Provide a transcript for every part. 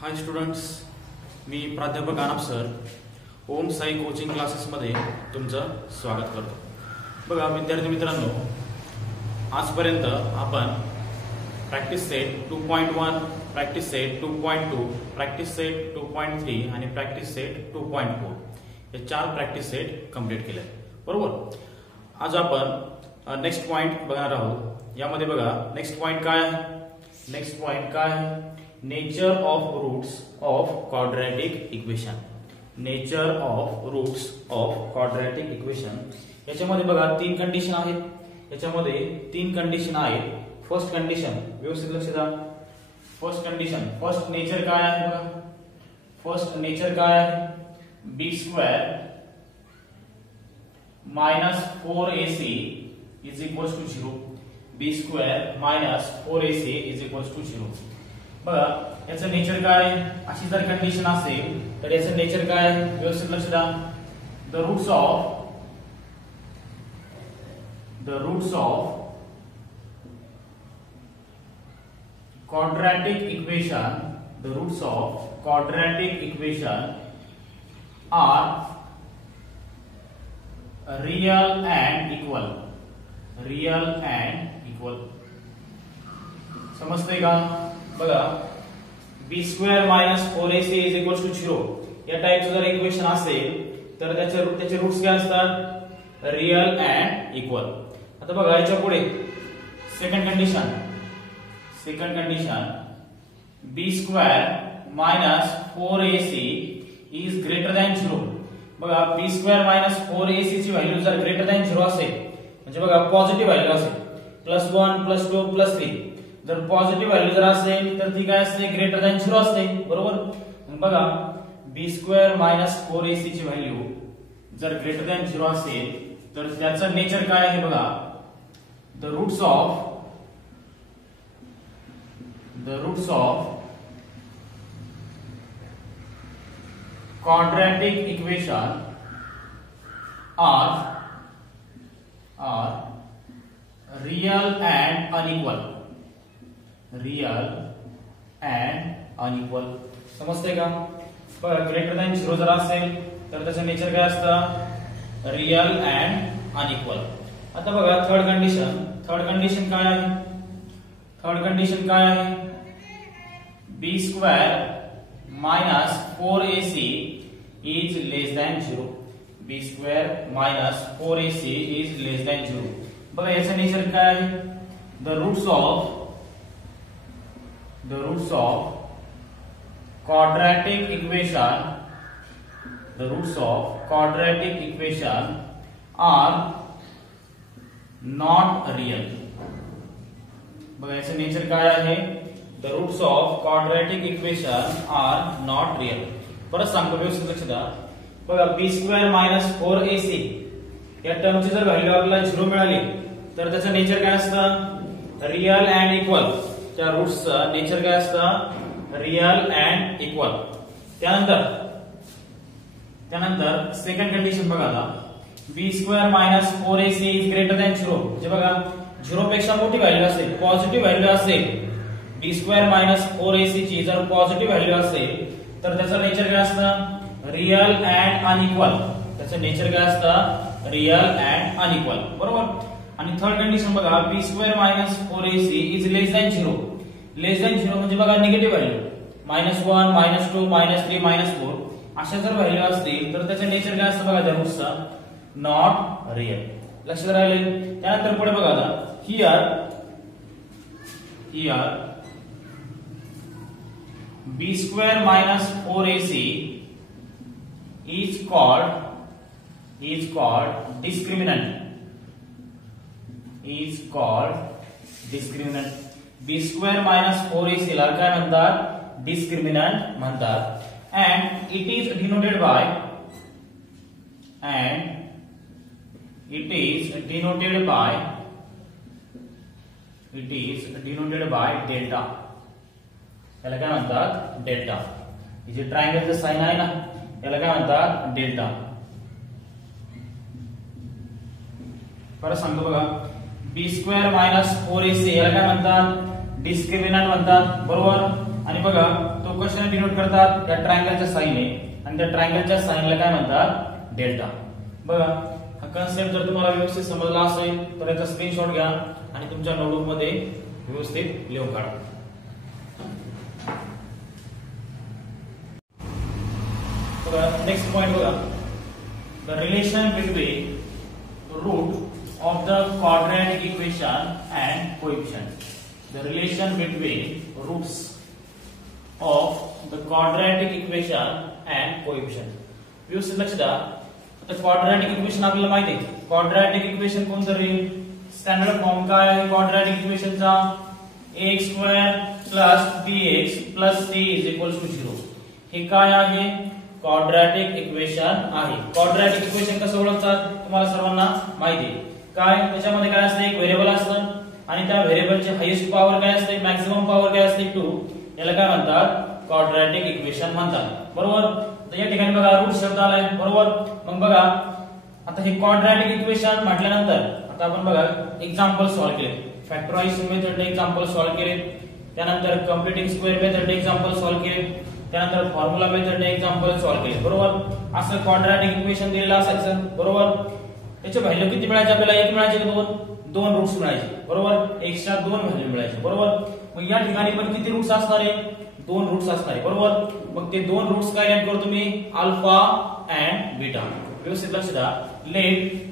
हाय students, मी प्राध्यापक आनप sir ओम Sai coaching क्लासेसमध्ये तुमचं स्वागत करतो। बघा विद्यार्थी मित्रांनो, आजपर्यंत आपण practice set 2.1, practice set 2.2, practice set 2.3 आणि प्रॅक्टिस सेट 2.4 हे 4 प्रॅक्टिस सेट कंप्लीट केले, बरोबर। आज आपण नेक्स्ट पॉइंट बघणार आहोत। यामध्ये बघा नेक्स्ट पॉइंट काय आहे? नेक्स्ट पॉइंट काय आहे? Nature of roots of quadratic equation. Nature of roots of quadratic equation याच्यामध्ये बघा 3 कंडिशन आहेत। याच्यामध्ये 3 कंडिशन आहेत। फर्स्ट कंडिशन व्यवस्थित लक्ष द्या। फर्स्ट कंडिशन, फर्स्ट नेचर काय आहे बघा? फर्स्ट नेचर काय आहे? b² minus 4ac is equals to 0. b² minus 4ac is equals to 0. बघा याचं नेचर काय आहे? अशी जर कंडिशन असेल तर याचं नेचर काय आहे? व्यवस्थित लक्ष द्या। The roots of quadratic equation, the roots of quadratic equation are real and equal. Real and equal समजतंय का? बघा b² minus 4ac is equals to 0 या टाइपचं जर इक्वेशन असेल तर त्याचे रूट्स काय असतात? Real and equal. आता बघा याच्या पुढे second condition b² minus 4ac is greater than 0। बघा b² minus 4ac ची व्हॅल्यू जर ग्रेटर दॅन 0 असेल म्हणजे बघा पॉझिटिव्ह व्हॅल्यू असेल +1 +2 +3 जर पॉझिटिव्ह व्हॅल्यू जर असेल तर ती काय असते? ग्रेटर दॅन 0 असते, बरोबर। मग बघा b² minus 4ac ची व्हॅल्यू जर ग्रेटर दॅन 0 असेल तर त्याचं नेचर काय आहे बघा? The roots of quadratic equation are real and unequal. Real and unequal समजतंय का? बघा ग्रेटर दॅन 0 जर असेल तर त्याचं नेचर काय असतं? Real and unequal. आता बघा थर्ड कंडिशन काय आहे? थर्ड कंडिशन काय आहे? b² minus 4ac is less than 0. b² minus 4ac is less than 0. बघा याचं नेचर काय आहे? The roots of quadratic equation are not real. बघा याचं नेचर काय आहे? The roots of quadratic equation are not real. परत सांगतो व्यवस्थित लक्ष द्या। बघा b² minus 4ac या टर्मची जर व्हॅल्यू आपल्याला 0 मिळाली तर त्याचं नेचर काय असतं? Real and equal. त्या रूट्सचं नेचर काय असतं? Real and equal. त्यानंतर सेकंड कंडिशन बघा आता b² minus 4ac is greater than 0 म्हणजे बघा 0 पेक्षा मोठी व्हॅल्यू असेल, पॉझिटिव्ह व्हॅल्यू असेल, b² minus 4ac ची जर पॉझिटिव्ह व्हॅल्यू असेल तर त्याचं नेचर काय असतं? Real and unequal. त्याचं नेचर काय असतं? रियल अँड अनइक्वल, बरोबर। आणि थर्ड कंडिशन बघा b² minus 4ac is less than 0. Less than 0 म्हणजे बघा निगेटिव्ह व्हॅल्यू -1 -2 -3 -4 अशा जर व्हॅल्यू असतील तर त्याचं नेचर काय असतं बघा? त्या रूट्सचं नॉट रियल। लक्षात राहिले? त्यानंतर पुढे बघा आता here b² minus 4ac is called discriminant. b² minus 4ac ला काय म्हणतात? डिस्क्रिमिनंट म्हणतात। and it is denoted by delta. याला काय म्हणतात? डेल्टा। ही जी ट्रायंगलचं साइन आहे ना याला काय म्हणतात? डेल्टा। परत सांगतो बघा b² minus 4ac याला काय म्हणतात? डिस्क्रिमिनंट म्हणतात, बरोबर। आणि बघा तो कशाने डिनोट करतात? त्या ट्रायंगलच्या साइनने, आणि त्या ट्रायंगलच्या साइनला काय म्हणतात? डेल्टा. बघा हा कन्सेप्ट जर तुम्हाला व्यवस्थित समजला असेल तर याचा स्क्रीनशॉट घ्या आणि तुमच्या नोटबुक मध्ये व्यवस्थित लिहून काढा. बघा नेक्स्ट पॉइंट बघा, the relation between root of the quadratic equation and coefficient. The relation between roots of the quadratic equation and coefficient. व्यवस्थित लक्ष द्या. आता क्वाड्रॅटिक इक्वेशन आपल्याला माहिती आहे. क्वाड्रॅटिक इक्वेशन कोणतं रे? स्टँडर्ड फॉर्म काय आहे क्वाड्रॅटिक इक्वेशनचा? a² + bx + c = 0. हे काय आहे? क्वाड्रॅटिक इक्वेशन आहे. क्वाड्रॅटिक इक्वेशन कसं ओळखतात तुम्हाला सर्वांना माहिती आहे. काय त्याच्यामध्ये काय असतं? एक व्हेरिएबल असतं आणि त्या व्हेरिएबलची हायेस्ट पॉवर काय असते? मॅक्सिमम पॉवर काय असते? 2. याला काय म्हणतात? क्वाड्रॅटिक इक्वेशन म्हणतात. बरोबर. तर या ठिकाणी बघा रूट शब्द आलाय. बरोबर. मग बघा आता हे क्वाड्रॅटिक इक्वेशन म्हटल्यानंतर आता आपण बघा एक्झाम्पल सॉल्व्ह केले. फॅक्टरायझेशन मेथडने एक्झाम्पल सॉल्व्ह केले, त्यानंतर कम्प्युटिंग स्क्वेअर मेथडने एक्झाम्पल सॉल्व्ह केले, त्यानंतर फॉर्म्युला मेथडने एक्झाम्पल सॉल्व्ह केले. बरोबर. असं क्वाड्रॅटिक इक्वेशन दिलेलं असायचं. बरोबर. त्याचे व्हॅल्यू किती मिळायचे आपल्याला? 1 मिळायचे का 2 रूट्स मिळायचे. बरोबर. 1 च्या 2 व्हॅल्यू मिळायचे. बरोबर. मग या ठिकाणी पण किती रूट्स असणार आहे? 2 रूट्स असणार आहे. बरोबर. मग ते 2 रूट्स काय ऍड करतो मी? Alpha and beta. व्यवस्थित लक्ष द्या. लेट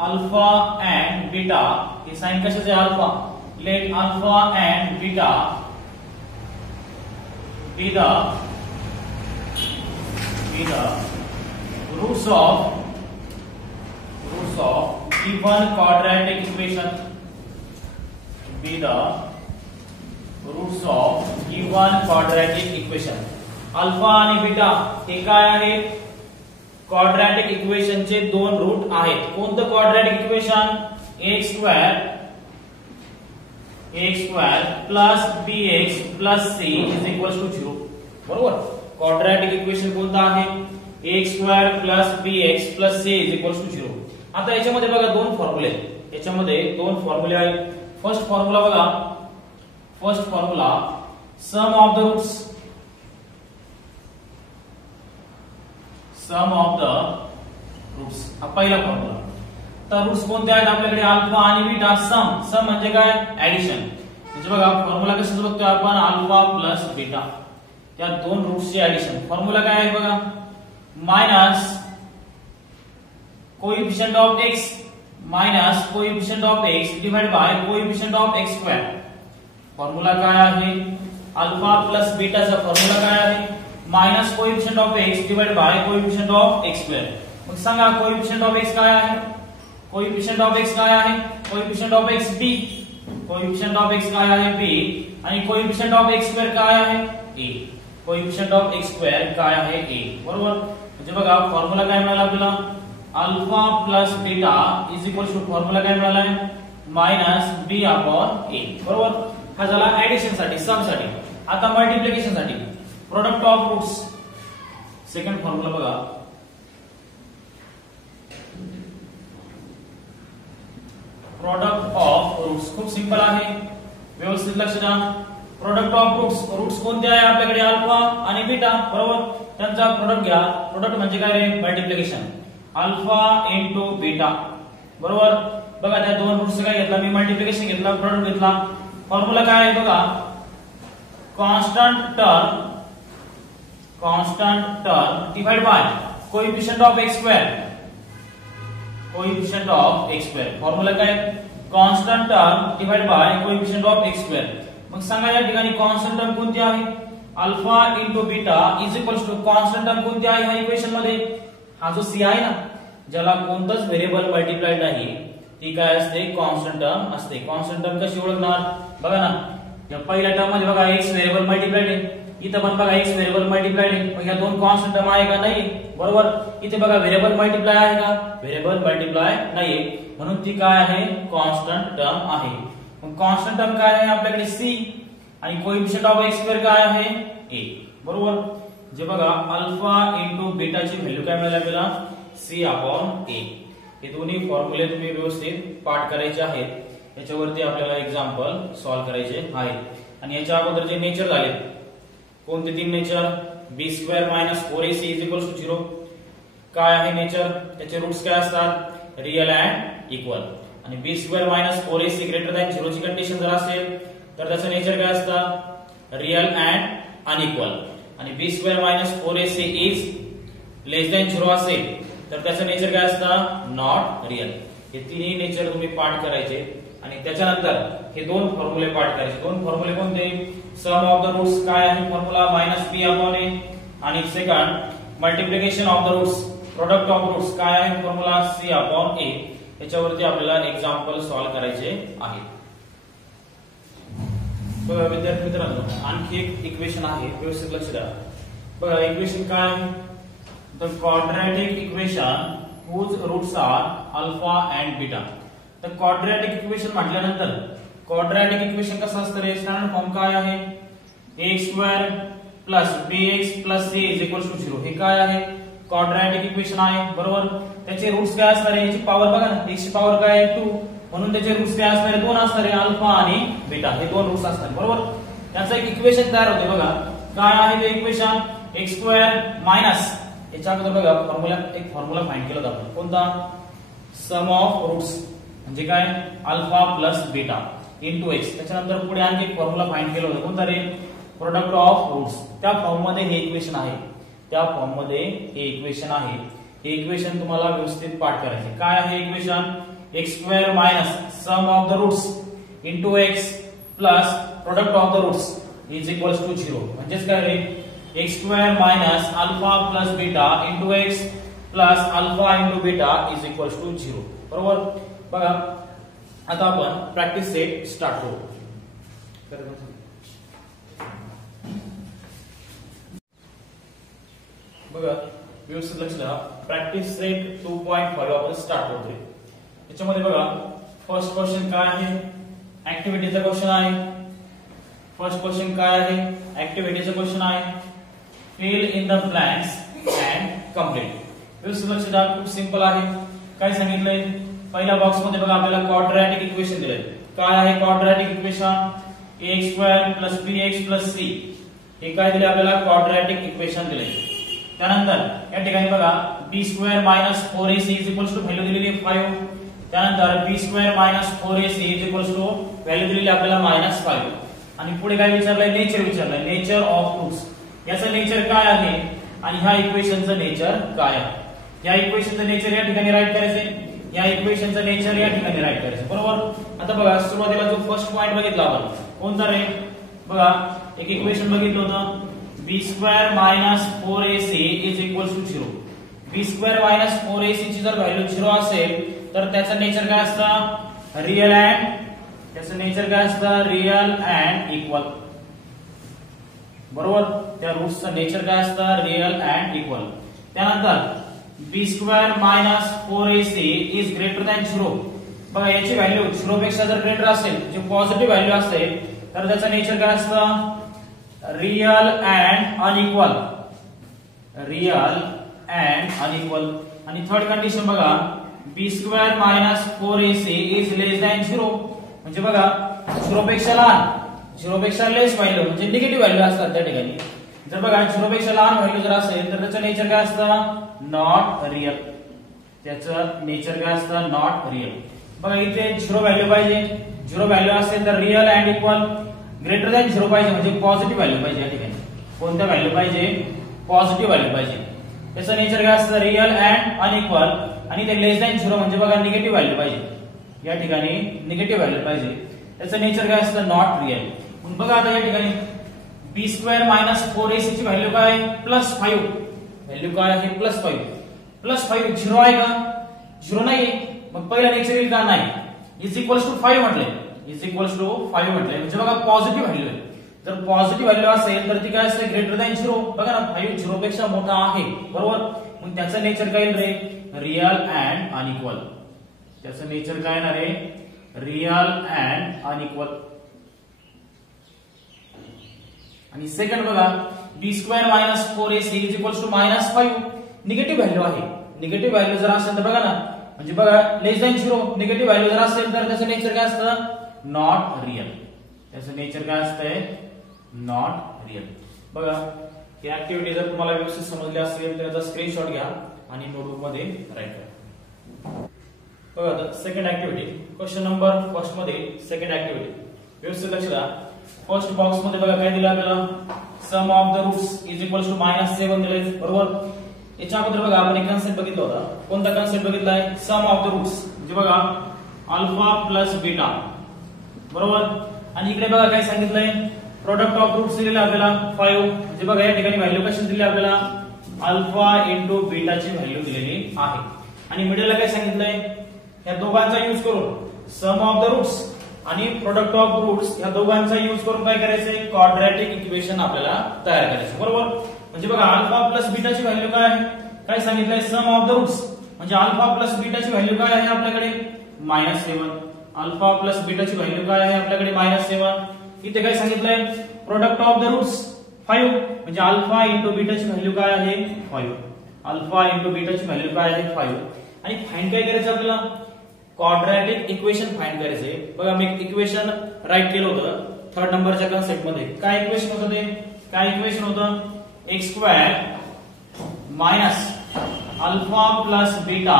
अल्फा अँड बीटा, हे साइन कशाचे? Alpha. Let alpha and beta be the roots of given quadratic equation. Be the roots of given quadratic equation. Alpha आणि बीटा हे काय आहे? क्वाड्रॅटिक इक्वेशनचे 2 रूट आहेत. कोणतं quadratic equation? a² + bx + c = 0. बरोबर. क्वाड्रॅटिक इक्वेशन कोणतं आहे? a² + bx + c = 0. आता याच्यामध्ये बघा 2 फॉर्म्युले आहेत. याच्यामध्ये 2 फॉर्म्युले आहेत. फर्स्ट फॉर्म्युला बघा. First formula sum of the roots. हा पहिला फॉर्म्युला. तर रूट्स कोणते आहेत आपल्याकडे? अल्फा आणि बीटा. सम म्हणजे काय? ऍडिशन. म्हणजे बघा फॉर्म्युला कशाचं बघतोय आपण? अल्फा + बीटा, त्या 2 रूट्सचे ऍडिशन. फॉर्म्युला काय आहे बघा? Minus coefficient of x minus coefficient of x divide by coefficient of x². Formula काय आहे? अल्फा + बीटाचा फॉर्म्युला काय आहे? Minus coefficient of x divide by coefficient of x². मग सांगा कोएफिशिएंट ऑफ x काय आहे? कोएफिशिएंट ऑफ x काय आहे? Coefficient of x b. Coefficient of x काय आहे? b. आणि कोएफिशिएंट ऑफ x² काय आहे? a. कोएफिशिएंट ऑफ x² काय आहे? a. बरोबर. म्हणजे बघा फॉर्म्युला काय मिळाला आपल्याला? अल्फा + बीटा = फॉर्म्युला काय मिळाला आहे? -b/a. बरोबर. हा झाला ऍडिशन साठी, सम साठी. आता मल्टिप्लिकेशन साठी product of roots. Second formula बघा. प्रोडक्ट ऑफ रूट्स खूप सिंपल आहे. व्यवस्थित लक्ष द्या. प्रोडक्ट ऑफ रूट्स कोणते आहे आपल्याकडे? अल्फा आणि बीटा. बरोबर. त्यांचा प्रोडक्ट घ्या. प्रोडक्ट म्हणजे काय रे? मल्टिप्लिकेशन. Alpha into beta. बरोबर. बघा त्या 2 रूट्स काय घेतला मी? मल्टिप्लिकेशन घेतला, प्रोडक्ट घेतला. फॉर्म्युला काय आहे बघा? Constant term divide by coefficient of x². Coefficient of x². Formula काय? Constant term divide by coefficient of x². मग सांगा या ठिकाणी कॉन्स्टंट टर्म कोणती आहे? Alpha into beta = constant term कोणती आहे ह्या इक्वेशन मध्ये? हा जो c आहे ना, ज्याला कोणताच व्हेरिएबल मल्टिप्लाइड नाही, ती काय असते? कॉन्स्टंट टर्म असते. कॉन्स्टंट टर्म कशी ओळखणार? बघा ना, या पहिल्या टर्म मध्ये बघा x व्हेरिएबल मल्टिप्लाइड आहे, इथे पण बघा x व्हेरिएबल मल्टिप्लाइड आहे. मग या 2 कॉन्स्टंट टर्म आहे का? नाही. बरोबर. इथे बघा व्हेरिएबल मल्टिप्लाय आहे का? व्हेरिएबल मल्टिप्लाय नाहीये, म्हणून ती काय आहे? कॉन्स्टंट टर्म आहे. मग कॉन्स्टंट टर्म काय आहे आपल्याकडे? c. आणि कोएफिशिएंट ऑफ x² काय आहे? a. बरोबर. जे बघा अल्फा इंटू बीटाची व्हॅल्यू काय मिळाली आपल्याला? c/a. हे दोन्ही फॉर्म्युले तुम्ही व्यवस्थित पाठ करायचे आहेत. याच्यावरती आपल्याला एक्झाम्पल सॉल्व्ह करायचे आहे. आणि याच्या अगोदर जे नेचर झाले कोणते तीन नेचर, b² - 4ac = 0. काय आहे नेचर, त्याचे रूट्स काय असतात, रियल अँड इक्वल. आणि b² - 4ac > 0 ची कंडिशन जर असेल तर त्याचं नेचर काय असतं, रियल अँड अनइक्वल. आणि b² - 4ac < 0 असेल तर त्याचं नेचर काय असतं, नॉट रियल. हे तिन्ही नेचर तुम्ही पाठ करायचे. आणि त्याच्यानंतर हे दोन फॉर्म्युले पाठ करायचे. दोन फॉर्म्युले कोणते, सम ऑफ द रूट्स काय आहे फॉर्म्युला -b/a. आणि second multiplication of the roots, product of roots काय आहे फॉर्म्युला c/a. याच्यावरती आपल्याला एक्झाम्पल सॉल्व्ह करायचे आहे. बघा विद्यार्थी मित्रांनो, आणखी एक इक्वेशन आहे, व्यवस्थित लक्ष द्या. बघा इक्वेशन काय आहे, the quadratic equation whose roots are alpha and beta. तर क्वाड्रॅटिक इक्वेशन म्हटल्यानंतर क्वाड्रॅटिक इक्वेशन कसं असतं रे, स्टँडर्ड फॉर्म काय आहे, a² + bx + c = 0. हे काय आहे, क्वाड्रॅटिक इक्वेशन आहे बरोबर. त्याचे रूट्स काय असणार आहे, याची पॉवर बघा ना, x ची पॉवर काय आहे 2, म्हणून त्याचे रूट्स काय असणार आहे, दोन असणार आहे, अल्फा आणि बीटा. हे दोन रूट्स असणार बरोबर. त्याचं एक इक्वेशन तयार होते बघा. काय आहे ते इक्वेशन, x² - याच्या अगोदर बघा एक फॉर्म्युला फाइंड केला होता आपण, कोणता, सम ऑफ रूट्स म्हणजे काय, अल्फा + बीटा * x. त्याच्यानंतर पुढे आणखी एक फॉर्म्युला फाइंड केला होता, कोणता रे, प्रोडक्ट ऑफ रूट्स. त्या फॉर्म मध्ये हे इक्वेशन आहे, त्या फॉर्म मध्ये हे इक्वेशन आहे. हे इक्वेशन तुम्हाला व्यवस्थित पाठ करायचे. काय आहे equation, x² - sum of the roots x plus product of the roots = 0. म्हणजेच काय रे, x² - alpha + beta x plus alpha * beta = 0 बरोबर. बघा आता आपण प्रॅक्टिस सेट स्टार्ट करू. बघा व्यवस्थित लक्ष द्या. प्रॅक्टिस सेट 2.5 आपण स्टार्ट करतोय. याच्यामध्ये बघा फर्स्ट क्वेश्चन काय आहे, ऍक्टिव्हिटीचा क्वेश्चन आहे. फर्स्ट क्वेश्चन काय आहे, ऍक्टिव्हिटीचा क्वेश्चन आहे. Fill in the blanks and complete. व्यवस्थित लक्ष द्या, खूप सिंपल आहे. काय सांगितलंय, पहिल्या बॉक्स मध्ये बघा आपल्याला क्वाड्रॅटिक इक्वेशन दिलंय. काय आहे quadratic equation, a² + bx + c. हे काय दिले आपल्याला, क्वाड्रॅटिक इक्वेशन दिले. त्यानंतर या ठिकाणी बघा b² - 4ac = व्हॅल्यू दिलेली 5. त्यानंतर b² - 4ac व्हॅल्यू दिलेली आपल्याला -5. आणि पुढे काय विचारलंय, नेचर विचारलंय, नेचर ऑफ रूट्स. याचं नेचर काय आहे आणि ह्या इक्वेशनचं नेचर काय आहे. या इक्वेशनचं नेचर या ठिकाणी राईट करायचे, या इक्वेशनचं नेचर या ठिकाणी राईट करायचं बरोबर. आता बघा सुरुवातीला जो फर्स्ट पॉइंट बघितला आपण, कोणता रे, बघा एक इक्वेशन बघितलं होतं, b² - 4ac = 0. b² - 4ac ची जर व्हॅल्यू 0 असेल तर त्याचं नेचर काय असतं, रियल अँड, त्याचं नेचर काय असतं, रियल अँड इक्वल बरोबर. त्या रूट्सचं नेचर काय असतं, रियल अँड इक्वल. त्यानंतर b² - 4ac > 0. बघा याची व्हॅल्यू 0 पेक्षा जर ग्रेटर असेल, जे पॉझिटिव्ह व्हॅल्यू असेल तर त्याचं नेचर काय असतं, real and unequal, real and unequal. आणि थर्ड कंडिशन बघा, b² - 4ac < 0. म्हणजे बघा 0 पेक्षा लहान, 0 पेक्षा लेस व्हॅल्यू म्हणजे निगेटिव्ह व्हॅल्यू असतात त्या ठिकाणी. जर बघा 0 पेक्षा लहान व्हॅल्यू जर असेल तर त्याचं नेचर काय असतं, नॉट रियल. त्याचं नेचर काय असतं, नॉट रियल. बघा इथे 0 व्हॅल्यू पाहिजे, 0 व्हॅल्यू असेल तर रियल अँड इक्वल. > 0 पाहिजे म्हणजे पॉझिटिव्ह व्हॅल्यू पाहिजे. या ठिकाणी कोणत्या व्हॅल्यू पाहिजे, पॉझिटिव्ह व्हॅल्यू पाहिजे. त्याचं नेचर काय असतं, रियल अँड अनइक्वल. आणि ते < 0 म्हणजे बघा निगेटिव्ह व्हॅल्यू पाहिजे, या ठिकाणी निगेटिव्ह व्हॅल्यू पाहिजे. त्याचं नेचर काय असतं, नॉट रियल. बघा आता या ठिकाणी b² - 4ac ची व्हॅल्यू काय, +5. व्हॅल्यू काय आहे, +5. +5 0 आहे का, 0 नाही. मग पहिला नेचर येईल का, नाही. =5 म्हटले, =5 म्हटले म्हणजे बघा पॉझिटिव्ह व्हॅल्यू आहे. जर पॉझिटिव्ह व्हॅल्यू असेल तर ती काय असते, < 0. बघा ना 5 0 पेक्षा मोठा आहे बरोबर. मग त्याचं नेचर काय येईल रे, रियल अँड अनइक्वल. त्याचं नेचर काय येणार आहे, रियल अँड अनइक्वल. आणि सेकंड बघा b² - 4ac = -5. निगेटिव्ह व्हॅल्यू आहे. निगेटिव्ह व्हॅल्यू जर असेल तर बघा ना म्हणजे बघा लेस दॅन 0 निगेटिव्ह व्हॅल्यू जर असेल तर त्याचं नेचर काय असतं नॉट रिअल. त्याचं नेचर काय असतंय नॉट रिअल. बघा ही ऍक्टिव्हिटी जर तुम्हाला व्यवस्थित समजली असेल तर त्याचा स्क्रीनशॉट घ्या आणि नोटबुक मध्ये राईट करा. बघा आता second activity question number first मध्ये सेकंड ऍक्टिव्हिटी व्यवस्थित लक्ष द्या. फर्स्ट बॉक्स मध्ये बघा काय दिलं आपल्याला sum of the roots is equals to -7 दिले बरोबर. याच्या अगोदर बघा आपण एक कन्सेप्ट बघितला होता. कोणता कन्सेप्ट बघितलाय सम ऑफ द रूट्स म्हणजे बघा अल्फा प्लस बीटा बरोबर. आणि इकडे बघा काय सांगितलंय प्रोडक्ट ऑफ रूट्स दिलेले आपल्याला 5 म्हणजे बघा या ठिकाणी व्हॅल्यू कशी दिली आपल्याला अल्फा इंटू बीटा ची व्हॅल्यू दिलेली आहे. आणि मिडलला काय सांगितलंय या दोघांचा यूज करून सम ऑफ द रूट्स आणि प्रोडक्ट ऑफ रूट्स या दोघांचा यूज करून काय करायचंय क्वाड्रॅटिक इक्वेशन आपल्याला तयार करायचं बरोबर. म्हणजे बघा अल्फा प्लस बीटा ची व्हॅल्यू काय आहे काय सांगितलंय सम ऑफ द रूट्स म्हणजे अल्फा प्लस बीटा ची व्हॅल्यू काय आहे आपल्याकडे -7. अल्फा प्लस बीटा ची व्हॅल्यू काय आहे आपल्याकडे -7. इथे काय सांगितलंय प्रोडक्ट ऑफ द रूट्स 5 म्हणजे अल्फा इंटू बीटा ची व्हॅल्यू काय आहे 5. अल्फा इंटू बीटा ची व्हॅल्यू काय आहे 5. आणि फाइंड काय करायचं आपल्याला क्वाड्रॅटिक इक्वेशन फाइंड करायचंय. बघा मी इक्वेशन राईट केलं होतं थर्ड नंबरच्या कन्सेप्ट मध्ये. काय इक्वेशन होतं ते काय इक्वेशन होतं x² minus alpha plus beta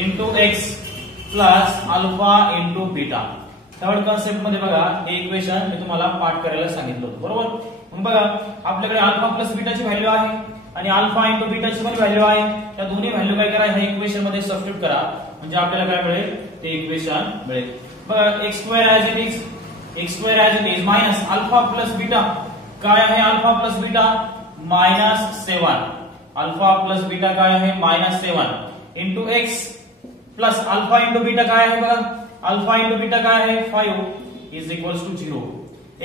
into x plus alpha into beta. Third concept मध्ये बघा हे इक्वेशन मी तुम्हाला पाठ करायला सांगितलं होतं बरोबर. मग बघा आपल्याकडे अल्फा प्लस बीटा ची व्हॅल्यू आहे आणि अल्फा इंटू बीटा ची पण व्हॅल्यू आहे. त्या दोन्ही व्हॅल्यू काय करा ह्या इक्वेशन मध्ये सबस्टिट्यूट करा म्हणजे आपल्याला काय मिळेल ते इक्वेशन मिळेल. बघा x² as it is minus alpha plus beta काय आहे alpha plus beta -7. Alpha plus beta काय आहे -7 into x plus alpha into beta काय आहे बघा अल्फा इंटू बीटा काय आहे 5 is equals to 0.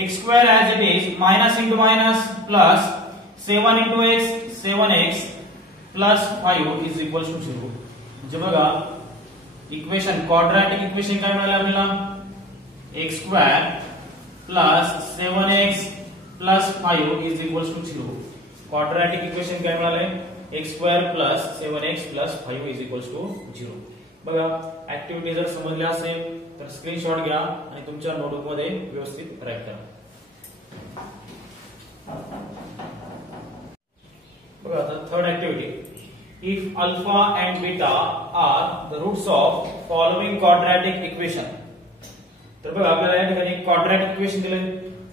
x² as it is minus into minus plus 7 into x 7x plus 5 is equals to 0. म्हणजे बघा equation quadratic equation काय मिळाले आपल्याला x² plus 7x plus 5 is equals to 0. Quadratic equation काय मिळाले x² plus 7x plus 5 is equals to 0. बघा activity जर समजली असेल तर स्क्रीनशॉट घ्या आणि तुमच्या नोटबुक मध्ये व्यवस्थित राईट करा. बघा आता third activity if alpha and beta are the roots of following quadratic equation. तर बघा आपल्याला या ठिकाणी क्वाड्रॅटिक इक्वेशन दिले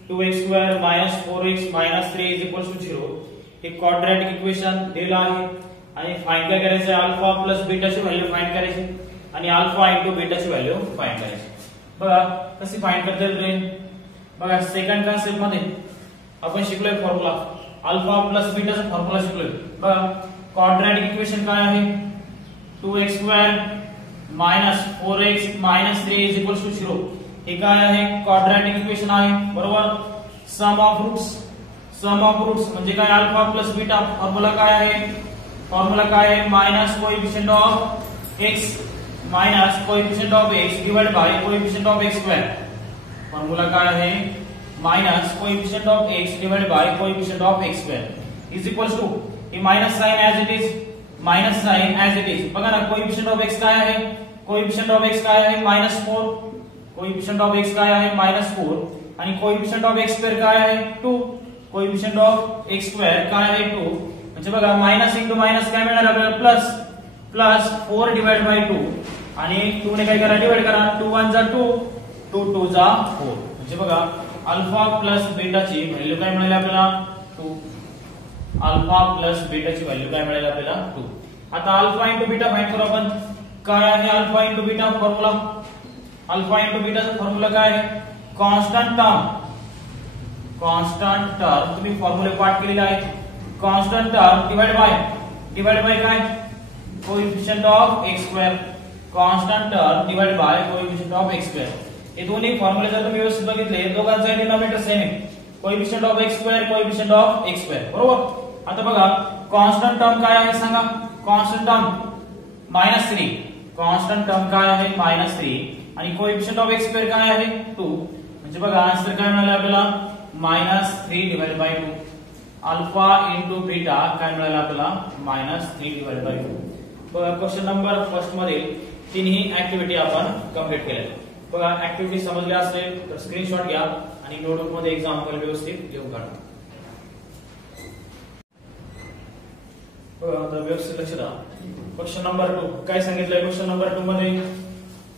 2x² -4x -3 is equals to 0. हे क्वाड्रॅटिक इक्वेशन दिलेलं आहे आणि फाइंड काय करायचं आहे अल्फा प्लस बीटा ची व्हॅल्यू फाइंड करायची आणि अल्फा इंटू बीटा ची व्हॅल्यू फाइंड करायची. बघा कशी फाइंड करता येईल. बघा सेकंड कन्सेप्ट मध्ये आपण शिकलोय फॉर्म्युला अल्फा प्लस बीटाचा फॉर्म्युला शिकलोय. बघा क्वाड्रॅटिक इक्वेशन काय आहे 2x² -4x -3 is equals to 0. हे काय आहे क्वाड्रॅटिक इक्वेशन आहे बरोबर. सम ऑफ रूट्स म्हणजे काय अल्फा प्लस बीटा फॉर्म्युला काय आहे minus coefficient of x minus coefficient of x divide by coefficient of x². Formula काय आहे minus coefficient of x divide by coefficient of x² is equals to हे minus sign as it is बघा ना coefficient of x काय आहे coefficient of x काय आहे -4. Coefficient of x काय आहे -4 आणि कोएफिशिएंट ऑफ x² काय आहे 2. कोएफिशिएंट ऑफ x² काय आहे 2 म्हणजे बघा मायनस इंटू मायनस काय मिळणार आपल्याला प्लस 4 डिवाइड बाय 2 आणि 2 ने काय करा डिवाइड करा 2 1 जा 2 2 2 जा 4. म्हणजे बघा अल्फा प्लस बीटा ची व्हॅल्यू काय मिळाली आपल्याला 2. अल्फा प्लस बीटा ची व्हॅल्यू काय मिळाली आपल्याला 2. आता अल्फा इंटू बीटा फाइंड करू आपण. काय आहे alpha into beta formula alpha into बीटाचा फॉर्म्युला काय आहे कॉन्स्टंट टर्म तुम्ही फॉर्म्युले पाठ केलेले आहे. कॉन्स्टंट टर्म डिवाइड बाय काय coefficient of x². Constant term divide by coefficient of x². हे दोन्ही फॉर्म्युले जर तुम्ही व्यवस्थित बघितले दोघांचा डिनॉमिनेटर सेम आहे coefficient of x² coefficient of x². बरोबर. आता बघा कॉन्स्टंट टर्म काय आहे सांगा कॉन्स्टंट टर्म -3. कॉन्स्टंट टर्म काय आहे -3 आणि कोएफिशिएंट ऑफ x² काय आहे 2. म्हणजे बघा आन्सर काय मिळाला आपल्याला -3 divide by 2. Alpha into beta काय मिळालं आपल्याला -3 डिवाइड बाय 2. बघा क्वेश्चन नंबर फर्स्ट मध्ये तिन्ही ऍक्टिव्हिटी आपण कंप्लीट केल्या. बघा ऍक्टिव्हिटी समजल्या असेल तर स्क्रीनशॉट घ्या आणि नोटबुक मध्ये एक्झाम्पल व्यवस्थित लिहून काढा. बघा आता व्यवस्थित लक्ष द्या. क्वेश्चन नंबर 2 काय सांगितलंय? क्वेश्चन नंबर 2 मध्ये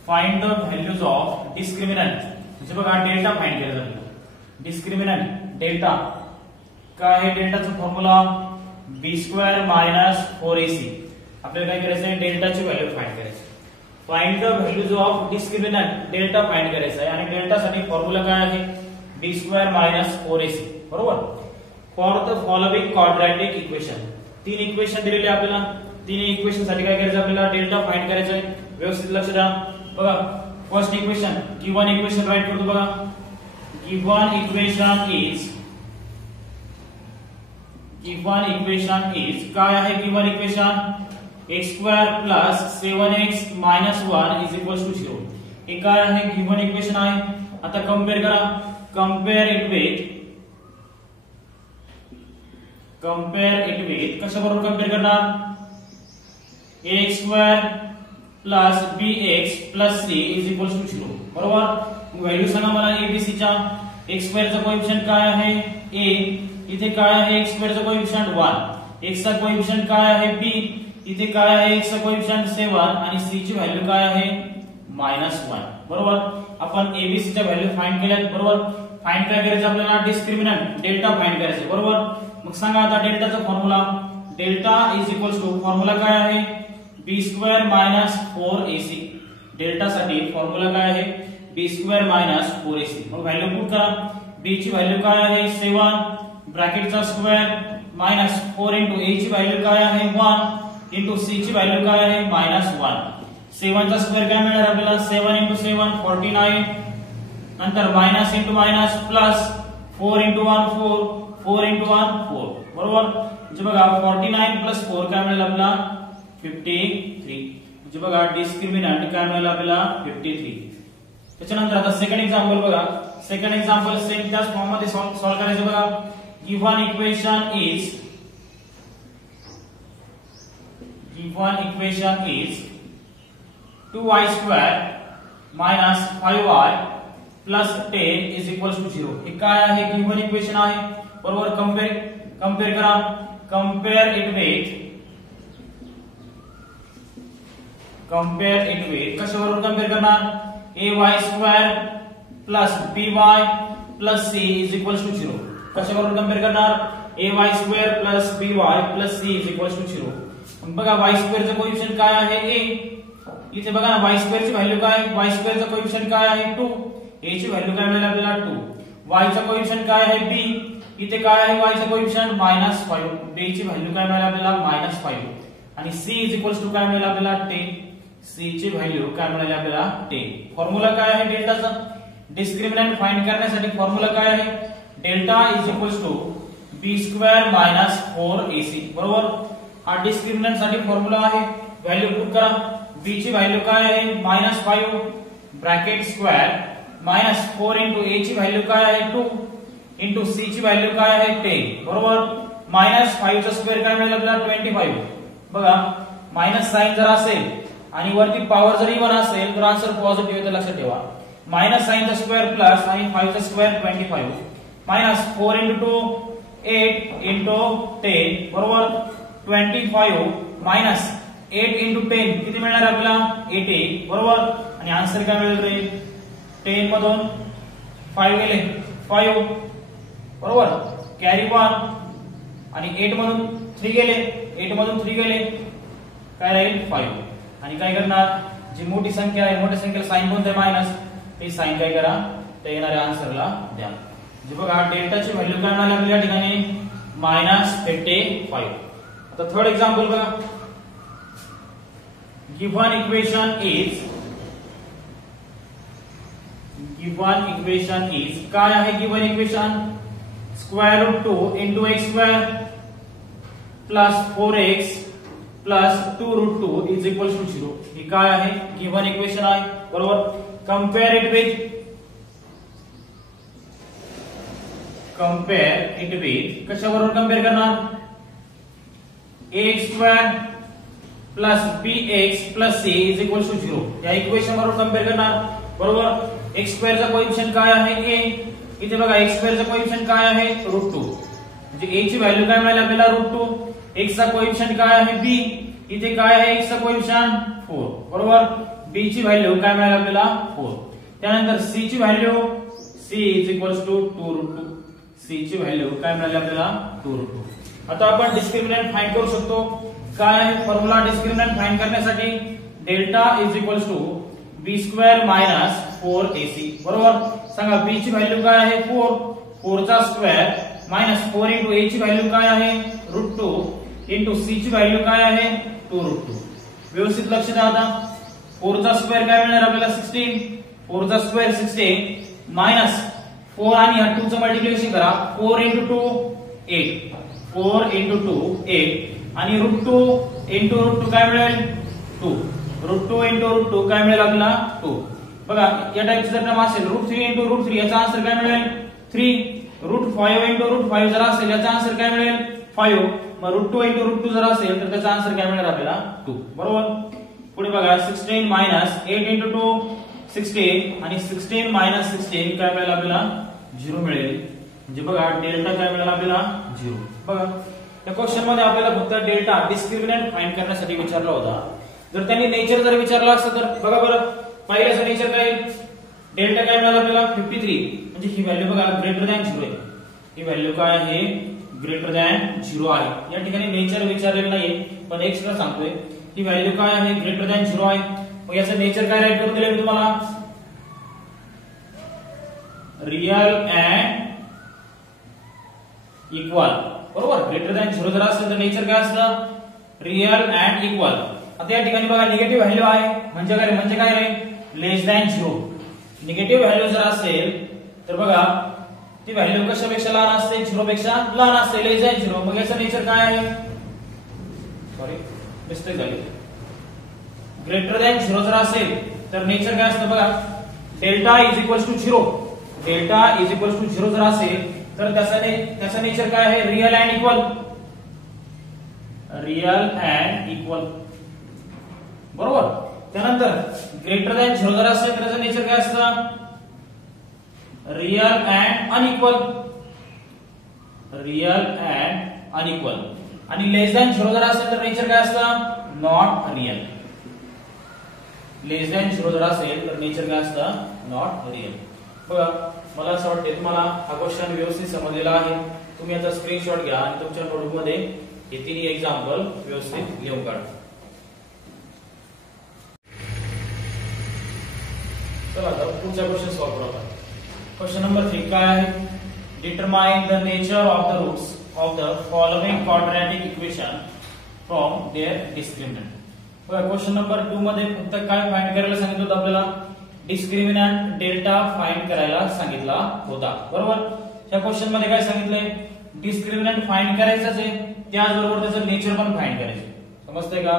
find the values of discriminant. म्हणजे बघा डेल्टा फाइंड केला जातो. डिस्क्रिमिनंट डेल्टा काय आहे? डेल्टाचा फॉर्म्युला b² - 4ac. आपल्याला काय करायचं आहे? डेल्टाची व्हॅल्यू फाइंड करायची. Find the values of discriminant delta find करायचा आहे आणि डेल्टा साठी फॉर्म्युला काय आहे? b² - 4ac. बरोबर. For the following quadratic equation. 3 equation दिलेले आपल्याला. 3 इक्वेशन साठी काय करायचं? आपल्याला डेल्टा फाइंड करायचा आहे. व्यवस्थित लक्ष द्या. बघा first equation given equation right करतो. बघा गिवन इक्वेशन इज काय आहे? Given equation x² + 7x - 1 = 0. हे काय आहे? गिवन इक्वेशन आहे. आता कंपेअर करा. कंपेअर इट विथ कशाबरोबर कंपेअर करणार? ax² + bx + c = 0. बरोबर. व्हॅल्यू सांगा मला abc च्या. x² चा कोएफिशिएंट काय आहे? a. इथे काय आहे? x² चा कोएफिशिएंट 1. x चा कोएफिशिएंट काय आहे? b. इथे काय आहे? x चा कोएफिशिएंट 7 आणि c ची व्हॅल्यू काय आहे? -1. बरोबर. आपण abc च्या व्हॅल्यू फाइंड केल्यात. बरोबर. फाइंड काय करायचं आपल्याला? डिस्क्रिमिनंट डेल्टा फाइंड करायचं. बरोबर. मग सांगा आता डेल्टाचा फॉर्म्युला. डेल्टा फॉर्म्युला काय आहे? b² - 4ac. डेल्टा साठी फॉर्म्युला काय आहे? b² - 4ac. मग व्हॅल्यू पुट करा. b ची व्हॅल्यू काय आहे? 7 ब्रॅकेटचा स्क्वेअर मायनस 4 * a ची व्हॅल्यू काय आहे? 1 * c ची व्हॅल्यू काय आहे? -1. 7 चा स्क्वेअर काय मिळणार आपल्याला? 7 * 7 49. नंतर मायनस * मायनस प्लस 4 * 1 4 4 * 1 4. बरोबर. म्हणजे बघा 49 + 4 काय मिळेल आपल्याला? 53. म्हणजे बघा डिस्क्रिमिनंट काय मिळेल आपल्याला? 53. त्याच्यानंतर आता सेकंड एक्झाम्पल बघा. सेकंड एक्झाम्पल सेम त्याच फॉर्म मध्ये सॉल्व्ह करायचं. बघा given equation is 2y² - 5y + 10 = 0. हे काय आहे? गिवन इक्वेशन आहे. बरोबर. कंपेअर करा. कंपेअर इट विथ कशाबरोबर कंपेअर करणार? ay² + by + c = 0. कशाबरोबर कंपेअर करणार? ay² + by + c = 0. बघा y² चा कोएफिशिएंट काय आहे? a. इथे बघा ना y² ची व्हॅल्यू काय? y² चा कोएफिशिएंट काय आहे? 2. a ची व्हॅल्यू काय मिळेल आपल्याला? 2. y चा कोएफिशिएंट काय आहे? b. इथे काय आहे? y चा कोएफिशिएंट -5. b ची व्हॅल्यू काय मिळेल आपल्याला? -5. आणि c = काय मिळेल आपल्याला? 10. c ची व्हॅल्यू काय मिळाली आपल्याला? 10. फॉर्म्युला काय आहे डेल्टाचा? डिस्क्रिमिनंट फाइंड करण्यासाठी फॉर्म्युला काय आहे? Delta b² - 4ac. बरोबर. हा डिस्क्रिमिनंट साठी फॉर्म्युला आहे. व्हॅल्यू पुट करा. b ची व्हॅल्यू काय आहे? -5 ब्रॅकेट स्क्वेअर मायनस 4 * a ची व्हॅल्यू काय आहे? 2 * c ची व्हॅल्यू काय आहे? 10. बरोबर. -5 चा स्क्वेअर काय मिळेल आपल्याला? 25. बघा मायनस साइन जर असेल आणि वरती पॉवर जर इव्हन असेल तर आन्सर पॉझिटिव्ह येतो. लक्षात ठेवा. मायनस साइन चा स्क्वेअर प्लस आणि 5 चा स्क्वेअर 25 मायनस 4 * 2 8 * 10. बरोबर. 25 मायनस 8 * 10 किती मिळणार आपल्याला? 80. बरोबर. आणि आन्सर काय मिळेल रे? 10 मधून 5 गेले 5. बरोबर. कॅरी 1 आणि 8 मधून 3 गेले 8 मधून 3 गेले काय राहील? 5. आणि काय करणार? जी मोठी संख्या आहे मोठ्या संख्येला साइन कोणतं आहे? मायनस. ते साइन काय करा? त्या येणाऱ्या आन्सरला द्या. जे बघा डेल्टाची व्हॅल्यू काय मिळाली आपल्याला या ठिकाणी? -55. आता थर्ड एक्झाम्पल बघा. गिवन इक्वेशन इज काय आहे? Given equation √2 * x² + 4x + 2√2 = 0. हे काय आहे? गिवन इक्वेशन आहे. बरोबर. कंपेअर इट विथ कशाबरोबर कंपेअर करणार? ax² plus bx plus c is equal to 0. या इक्वेशन बरोबर कंपेअर करणार. बरोबर. x स्क्वेअर चा कोएफिशियंट काय आहे a. इथे बघा x स्क्वेअर चा कोएफिशियंट काय आहे √2. म्हणजे a ची व्हॅल्यू काय मिळाली आपल्याला √2. x चा कोएफिशियंट काय आहे b. इथे काय आहे x चा कोएफिशियंट 4. बरोबर. b ची व्हॅल्यू काय मिळाली आपल्याला 4. त्यानंतर c ची value c is equal to 2√2. c ची व्हॅल्यू काय मिळाली आपल्याला 2√2. आता आपण डिस्क्रिमिनंट फाइंड करू शकतो. काय आहे फॉर्म्युला डिस्क्रिमिनंट फाइंड करण्यासाठी. Delta is equal to b square minus 4ac. बरोबर. सांगा b ची व्हॅल्यू काय आहे 4. 4 चा स्क्वेअर मायनस 4 इंटू a ची व्हॅल्यू काय आहे √2 इंटू c ची व्हॅल्यू काय आहे 2√2. व्यवस्थित लक्ष द्या. आता 4 चा स्क्वेअर काय मिळणार आपल्याला 16. 4 चा स्क्वेअर 16 मायनस 4 आणि 2 चं मल्टिप्लिकेशन करा. 4 इंटू 2 8. 4 इंटू 2 8 आणि √2 इंटू √2 काय मिळेल 2. √2 इंटू √2 काय मिळेल आपल्याला 2. बघा या टाइपची जर टर्म असेल √3 इंटू √3 याचा आन्सर काय मिळेल 3. √5 इंटू √5 जर असेल याचा आन्सर काय मिळेल 5. मग √2 इंटू √2 जर असेल तर त्याचा आन्सर काय मिळेल आपल्याला 2. बरोबर. पुढे बघा 16 मायनस 8 इंटू 2 16 आणि 16 मायनस 16 काय मिळेल आपल्याला 0 मिळेल. म्हणजे बघा डेल्टा काय मिळेल आपल्याला 0. बघा या क्वेश्चन मध्ये आपल्याला फक्त डेल्टा डिस्क्रिमिनंट फाइंड करण्यासाठी विचारला होता. जर त्यांनी नेचर जर विचारला असतं तर बघा बरं पहिल्याचं नेचर काय डेल्टा काय मिळाला आपल्याला 53. म्हणजे ही व्हॅल्यू बघा ग्रेटर दॅन 0 आहे. ही व्हॅल्यू काय आहे ग्रेटर दॅन 0 आहे. या ठिकाणी नेचर विचारलेलं नाहीये पण एक्स्ट्रा सांगतोय. ही व्हॅल्यू काय आहे ग्रेटर दॅन 0 आहे. मग याचं नेचर काय राईट करून दिलं मी तुम्हाला रियल अँड इक्वल. बरोबर. ग्रेटर दॅन 0 जर असेल तर नेचर काय असतं रियल अँड इक्वल. आता या ठिकाणी बघा निगेटिव्ह व्हॅल्यू आहे म्हणजे काय रे लेस दॅन 0. निगेटिव्ह व्हॅल्यू जर असेल तर बघा ती व्हॅल्यू कशापेक्षा लहान असते 0 पेक्षा लहान असते लेस दॅन 0. मग याचं नेचर काय आहे सॉरी मिस्टेक झाली. ग्रेटर दॅन 0 जर असेल तर नेचर काय असतं बघा delta is equal to 0. Delta is equal to 0 जर असेल तर त्याचा नेचर काय आहे real and equal. Real and equal. बरोबर. त्यानंतर ग्रेटर दॅन 0 जर असेल तर त्याचं नेचर काय असतं real and unequal. Real and unequal. आणि लेस दॅन 0 जर असेल तर नेचर काय असतं नॉट रियल. लेस दॅन 0 जर असेल तर नेचर काय असतं नॉट रियल. बघा मला असं वाटतं तुम्हाला हा क्वेश्चन व्यवस्थित समजलेला आहे. तुम्ही याचा स्क्रीनशॉट घ्या आणि तुमच्या नोटबुक मध्ये हे तिन्ही एक्झाम्पल व्यवस्थित लिहून काढा. चला आता पुढचा क्वेश्चन सॉल्व करूया. क्वेश्चन नंबर 3 काय आहे determine the nature of the roots of the following quadratic equation from their discriminant. बघा क्वेश्चन नंबर 2 मध्ये फक्त काय फाइंड करायला सांगितलं होतं आपल्याला डिस्क्रिमिनंट डेल्टा फाइंड करायला सांगितला होता. बरोबर. या क्वेश्चन मध्ये काय सांगितलंय डिस्क्रिमिनंट फाइंड करायचंच आहे त्याचबरोबर त्याचं नेचर पण फाइंड करायचं. समजतंय का.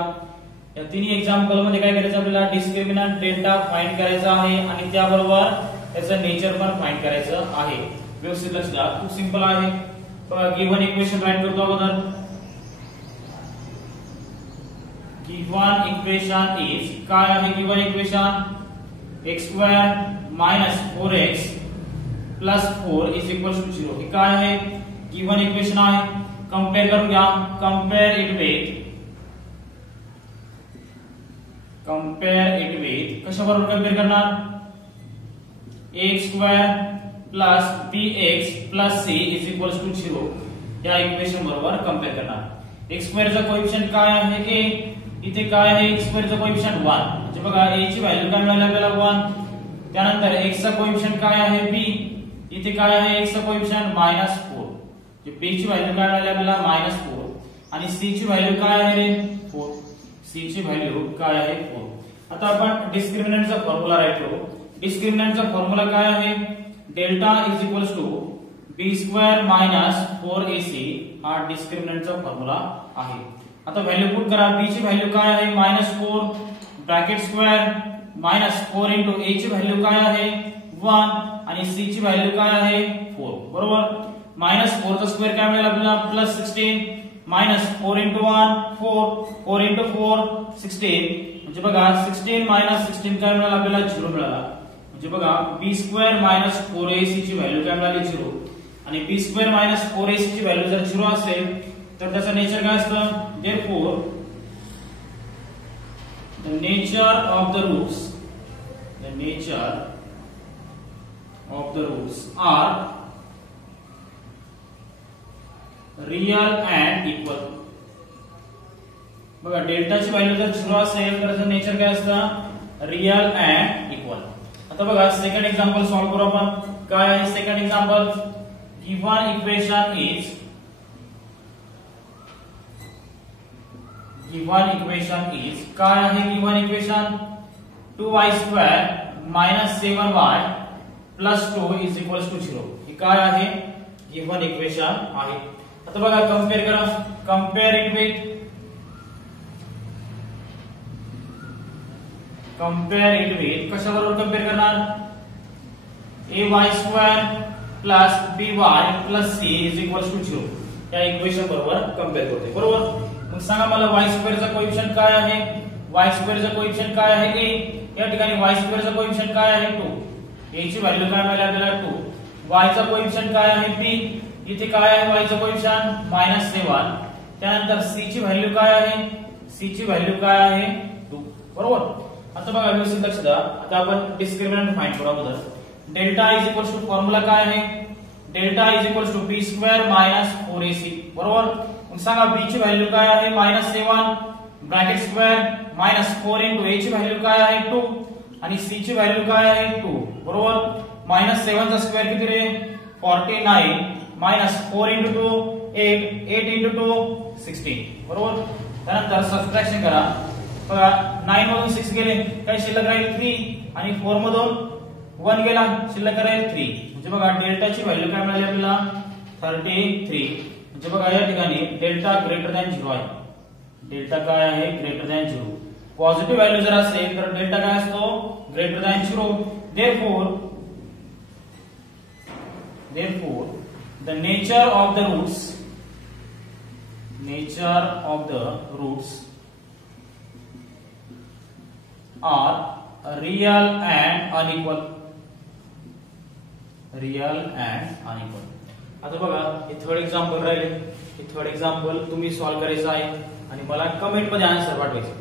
या तिन्ही एक्झाम्पल मध्ये काय करायचं आपल्याला डिस्क्रिमिनंट डेल्टा फाइंड करायचा आहे आणि त्याबरोबर त्याचं नेचर पण फाइंड करायचं आहे. व्यवस्थित लक्ष द्या. खूप सिंपल आहे. बघा गिव्हन इक्वेशन राईट करतो अगोदर. गिव्हन इक्वेशन इज काय आहे given equation x square minus 4x plus 4 is equal to 0. हे काय आहे गिव्हन इक्वेशन आहे. कंपेअर करून घ्या. कंपेअर इट विथ कशाबरोबर कंपेअर करणार x square plus bx plus c is equal to 0 या इक्वेशन बरोबर कंपेअर करणार. x स्क्वेअर चा कोएफिशियंट काय आहे a. इथे काय आहे x स्क्वेअर चा कोएफिशियंट 1. म्हणजे बघा a ची व्हॅल्यू काय मिळाली आपल्याला 1. त्यानंतर x चा कोएफिशियंट काय आहे b. इथे काय आहे x चा कोएफिशियंट -4. जे b ची व्हॅल्यू काय मिळाली आपल्याला -4 आणि c ची व्हॅल्यू काय आहे रे 4. c ची व्हॅल्यू काय आहे 4. आता आपण डिस्क्रिमिनंटचा फॉर्म्युला राईट करू. डिस्क्रिमिनंटचा फॉर्म्युला काय आहे delta is equal to b square minus 4ac हा डिस्क्रिमिनंटचा फॉर्म्युला आहे. आता व्हॅल्यू पुट करा. b ची व्हॅल्यू काय आहे -4 ब्रॅकेट स्क्वेअर -4 इंटू a ची व्हॅल्यू काय आहे 1 आणि c ची व्हॅल्यू काय आहे 4. बरोबर. -4 चा स्क्वेअर काय मिळेल आपल्याला +16 मायनस 4 into 1 4 4 into 4 16 म्हणजे बघा 16 मायनस 16 काय मिळाला आपल्याला 0 मिळाला म्हणजे बघा b² मायनस 4ac ची व्हॅल्यू काय मिळाली 0 आणि b² मायनस 4ac ची व्हॅल्यू जर 0 असेल तर त्याचं नेचर काय असतं therefore the nature of the roots are real and equal बघा डेल्टाची व्हॅल्यू जर 0 असेल तर त्याचं नेचर काय असतं रियल अँड इक्वल आता बघा सेकंड एक्झाम्पल सॉल्व्ह करू आपण काय आहे second example given equation is काय आहे given equation 2y² minus 7y plus 2 is equals to 0 हे काय आहे गिव्हन इक्वेशन आहे आता बघा कंपेअर करा कंपेअर इट विथ कशाबरोबर कंपेअर करणार ay² plus by plus c is equals to 0 या इक्वेशन बरोबर कंपेअर करते बरोबर मग सांगा मला y² चा कोएफिशिएंट काय आहे y² चा कोएफिशिएंट काय आहे a या ठिकाणी y² चा कोएफिशिएंट काय आहे 2 a ची व्हॅल्यू काय मिळाली आपल्याला 2 y चा कोएफिशिएंट काय आहे b इथे काय आहे y चा कोएफिशिएंट -7 त्यानंतर c ची व्हॅल्यू काय आहे c ची व्हॅल्यू काय आहे 2 बरोबर आता बघा व्यवस्थित लक्ष द्या आता आपण डिस्क्रिमिनंट फाइंड करू अगोदर delta is equals to formula काय आहे delta is equals to b² minus 4ac बरोबर मग सांगा b ची व्हॅल्यू काय आहे -7 ब्रॅकेट स्क्वेअर -4 into a ची व्हॅल्यू काय आहे 2 आणि c ची व्हॅल्यू काय आहे 2 बरोबर -7 चा स्क्वेअर किती रे 49 -4 into 2 8 8 into 2 16 बरोबर त्यानंतर सबट्रॅक्शन करा बघा 9 मधून 6 गेले काय शिल्लक राहील 3 आणि 4 मधून 1 गेला शिल्लक राहील 3 म्हणजे बघा डेल्टा ची व्हॅल्यू काय मिळाली आपल्याला 33 म्हणजे बघा या ठिकाणी डेल्टा ग्रेटर दॅन 0 आहे डेल्टा काय आहे ग्रेटर दॅन 0 पॉझिटिव्ह व्हॅल्यू जर असेल तर डेल्टा काय असतो greater than 0 therefore the nature of the roots are real and unequal आता बघा हे थर्ड एक्झाम्पल राहिले हे थर्ड एक्झाम्पल तुम्ही सॉल्व्ह करायचं आहे आणि मला कमेंट मध्ये आन्सर पाठवायचं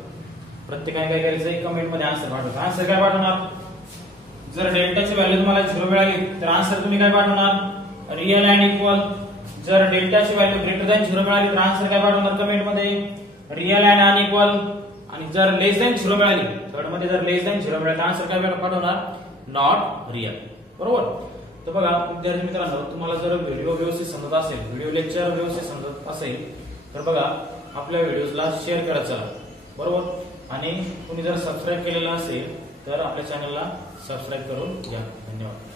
प्रत्येकाने काय करायचं कमेंट मध्ये आन्सर पाठवायचं आन्सर काय पाठवणार जर डेल्टाची व्हॅल्यू तुम्हाला 0 मिळाली तर आन्सर तुम्ही काय पाठवणार रियल अँड इक्वल जर डेल्टाची व्हॅल्यू ग्रेटर दॅन 0 मिळाली तर आन्सर काय पाठवणार कमेंट मध्ये रियल अँड अनइक्वल आणि जर लेस दॅन 0 मिळाली थर्ड मध्ये जर लेस दॅन 0 मिळाली तर आन्सर काय पाठवणार नॉट रियल बरोबर तर बघा विद्यार्थी मित्रांनो तुम्हाला जर व्हिडिओ व्यवस्थित समजत असेल व्हिडिओ लेक्चर व्यवस्थित समजत असेल तर बघा आपल्या व्हिडिओजला शेअर करत चला बरोबर आणि तुम्ही जर सबस्क्राइब केलेलं असेल तर आपल्या चॅनलला सबस्क्राइब करून घ्या धन्यवाद